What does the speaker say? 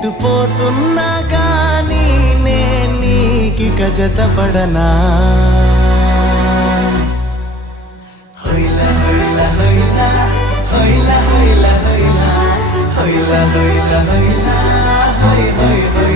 ఎటు పోతున్నా గానీ నే నీకిక జతపడనా హొయ్లా హొయ్లా హొయ్లా హొయ్లా హొయ్లా హొయ్లా హొయ్లా హొయ్లా హొయ్లా హొయ్ హొయ్ హొయ్